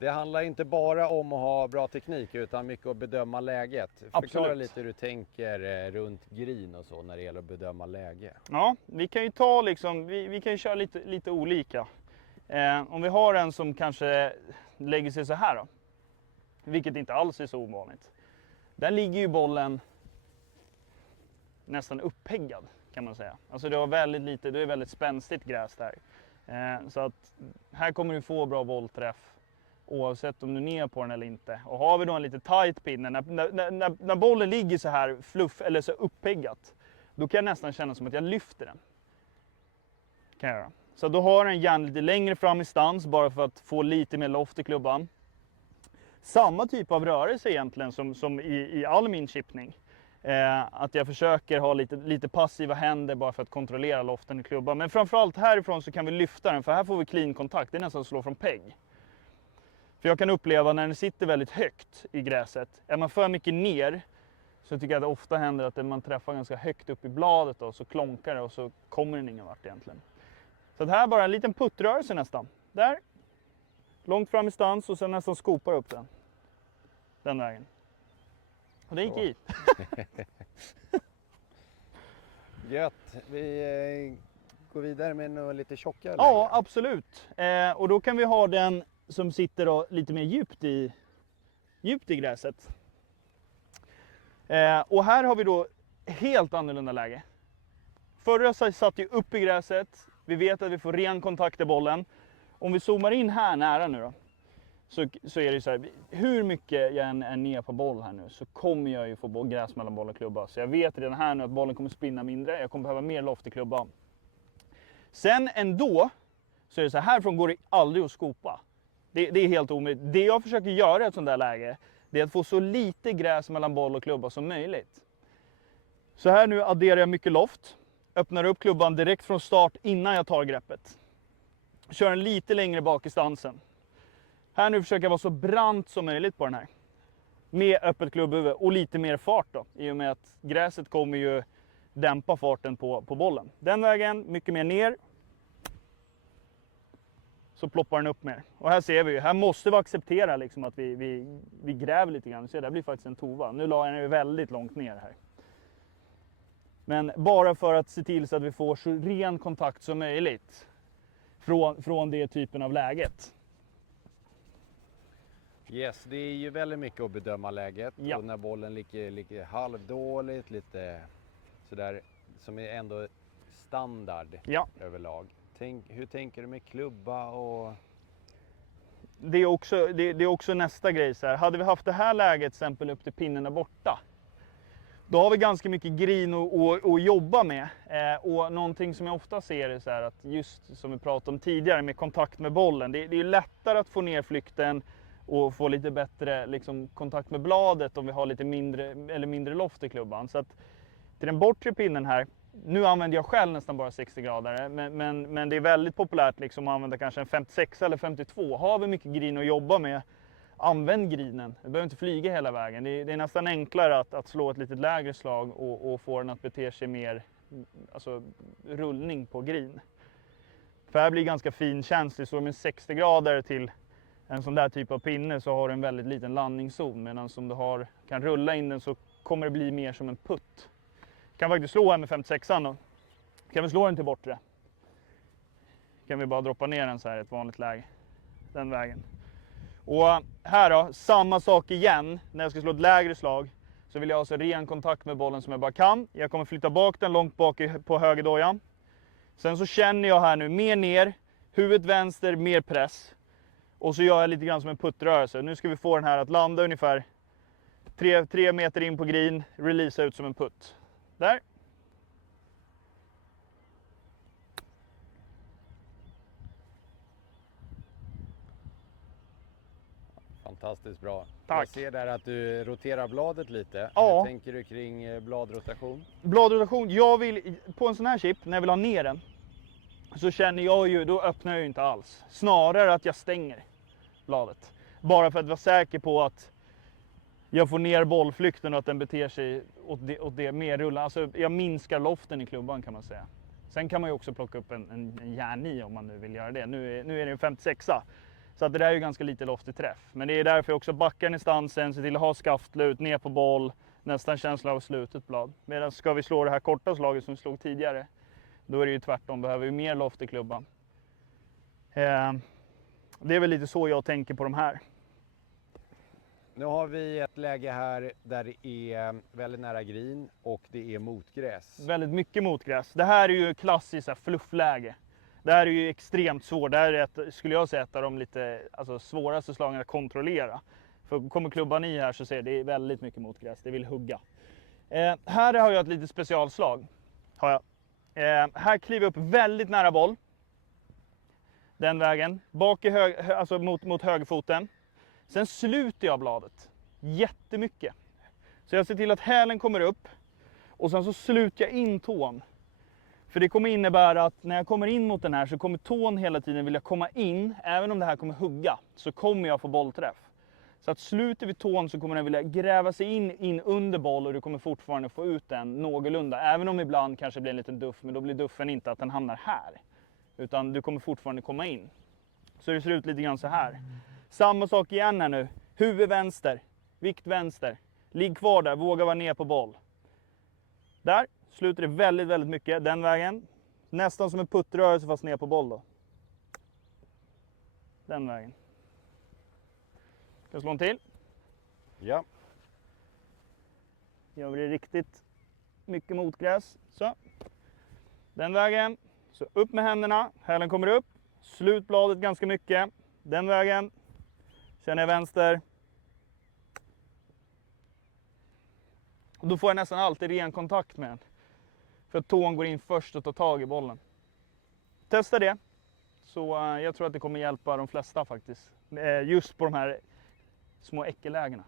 Det handlar inte bara om att ha bra teknik utan mycket att bedöma läget. Förklara Absolut. lite hur du tänker runt green och så när det gäller att bedöma läge. Ja, vi kan ju ta liksom, vi kan ju köra lite olika. Om vi har en som kanske lägger sig så här då, vilket inte alls är så ovanligt. Där ligger ju bollen nästan uppeggad kan man säga. Alltså det är väldigt spänstigt gräs där. Så att här kommer du få bra bollträff oavsett om du är ner på den eller inte. Och har vi då en lite tight pinne, när bollen ligger så här fluff eller så uppeggat, då kan jag nästan känna som att jag lyfter den. Kan jag göra. Så då har den gärna lite längre fram i stans bara för att få lite mer loft i klubban. Samma typ av rörelse egentligen som i all min chippning. Att jag försöker ha lite passiva händer bara för att kontrollera loften i klubban. Men framförallt härifrån så kan vi lyfta den, för här får vi clean kontakt. Det är nästan att slå från pegg. För jag kan uppleva när den sitter väldigt högt i gräset, är man för mycket ner så tycker jag att det ofta händer att man träffar ganska högt upp i bladet då, så klonkar det och så kommer den ingen vart egentligen. Så att här bara en liten puttrörelse nästan. Där. Långt fram i stans och sen nästan skopar upp den. Den vägen. Och det gick i. Gött. Vi går vidare med något lite tjockare Ja, läge. absolut. Och då kan vi ha den som sitter då lite mer djupt i gräset. Och här har vi då helt annorlunda läge. Förra satt ju upp i gräset. Vi vet att vi får ren kontakt i bollen. Om vi zoomar in här nära nu då. Så är det så här, hur mycket jag än är ner på boll här nu så kommer jag ju få gräs mellan boll och klubba. Så jag vet redan här nu att bollen kommer spinna mindre. Jag kommer behöva mer loft i klubban. Sen ändå så är det så här, härifrån går det aldrig att skopa. Det är helt omöjligt. Det jag försöker göra i ett sånt där läge, det är att få så lite gräs mellan boll och klubba som möjligt. Så här nu adderar jag mycket loft. Öppnar upp klubban direkt från start innan jag tar greppet. Kör den lite längre bak i stansen. Här nu försöker jag vara så brant som möjligt på den här. Med öppet klubbhuvud och lite mer fart då. I och med att gräset kommer ju dämpa farten på bollen. Den vägen, mycket mer ner. Så ploppar den upp mer. Och här ser vi ju, här måste vi acceptera liksom att vi gräver lite grann. Så det blir faktiskt en tova. Nu la jag den ju väldigt långt ner här. Men bara för att se till så att vi får så ren kontakt som möjligt. Från det typen av läget. Yes, det är ju väldigt mycket att bedöma läget. Ja. Och när bollen ligger halvdåligt, lite sådär, som är ändå standard överlag. Hur tänker du med klubba och... Det är också nästa grej så här. Hade vi haft det här läget till exempel upp till pinnen där borta. Då har vi ganska mycket green att jobba med. Och någonting som jag ofta ser är så här att just som vi pratade om tidigare med kontakt med bollen. Det är lättare att få ner flykten och få lite bättre liksom, kontakt med bladet om vi har lite mindre loft i klubban. Så att till den bortre pinnen här, nu använder jag själv nästan bara 60 grader, men det är väldigt populärt liksom att använda kanske en 56 eller 52. Har vi mycket green att jobba med, använd greenen. Du behöver inte flyga hela vägen. Det är nästan enklare att slå ett lite lägre slag och få den att bete sig mer, alltså rullning på green. För här blir ganska finkänslig, så med 60 grader till en sån där typ av pinne så har du en väldigt liten landningszon, medan om du kan rulla in den så kommer det bli mer som en putt. Kan faktiskt slå här med 56an då. Kan vi slå den till bortre. Kan vi bara droppa ner den så här i ett vanligt läge. Den vägen. Och här då, samma sak igen. När jag ska slå ett lägre slag så vill jag ha så ren kontakt med bollen som jag bara kan. Jag kommer flytta bak den långt bak på högerdojan. Sen så känner jag här nu mer ner, huvudet vänster, mer press. Och så gör jag lite grann som en puttrörelse. Nu ska vi få den här att landa ungefär 3 meter in på green, releasa ut som en putt. Där. Fantastiskt bra. Tack. Jag ser där att du roterar bladet lite. Ja. Hur tänker du kring bladrotation? Bladrotation, jag vill, på en sån här chip, när jag vill ha ner den, så känner jag ju, då öppnar jag ju inte alls. Snarare att jag stänger bladet. Bara för att vara säker på att jag får ner bollflykten och att den beter sig åt det mer rulla. Alltså jag minskar loften i klubban kan man säga. Sen kan man ju också plocka upp en järn i om man nu vill göra det. Nu är det en 56a. Så att det där är ju ganska lite loftig träff. Men det är därför jag också backar i stansen, ser till att ha skaftlut, ner på boll, nästan känsla av slutet blad. Medan ska vi slå det här korta slaget som vi slog tidigare, då är det ju tvärtom, behöver vi mer loft i klubban. Det är väl lite så jag tänker på de här. Nu har vi ett läge här där det är väldigt nära green och det är motgräs. Väldigt mycket motgräs. Det här är ju klassiskt så här fluffläge. Det här är ju extremt svårt. Det här är skulle jag säga, ett av de lite svåraste slagen att kontrollera. För kommer klubban i här så ser det är väldigt mycket motgräs. Det vill hugga. Här har jag ett litet specialslag. Har jag. Här kliver jag upp väldigt nära boll. Den vägen. Bak i mot högerfoten. Sen sluter jag bladet jättemycket. Så jag ser till att hälen kommer upp och sen så sluter jag in tån. För det kommer innebära att när jag kommer in mot den här så kommer tån hela tiden vilja komma in. Även om det här kommer hugga så kommer jag få bollträff. Så att sluter vi tån så kommer den vilja gräva sig in under boll och du kommer fortfarande få ut den någorlunda. Även om ibland kanske blir en liten duff, men då blir duffen inte att den hamnar här. Utan du kommer fortfarande komma in. Så det ser ut lite grann så här. Samma sak igen här nu. Huvud vänster, vikt vänster. Ligg kvar där, våga vara ner på boll. Där sluter det väldigt, väldigt mycket den vägen. Nästan som en puttrörelse fast ner på boll då. Den vägen. Ska jag slå en till? Ja. Gör vi det riktigt mycket motgräs. Så. Den vägen. Så upp med händerna. Hälen kommer upp. Slut bladet ganska mycket. Den vägen. Känner jag vänster. Och då får jag nästan alltid ren kontakt med den. För att tån går in först och tar tag i bollen. Testa det. Så jag tror att det kommer hjälpa de flesta faktiskt. Just på de här små äckellägena.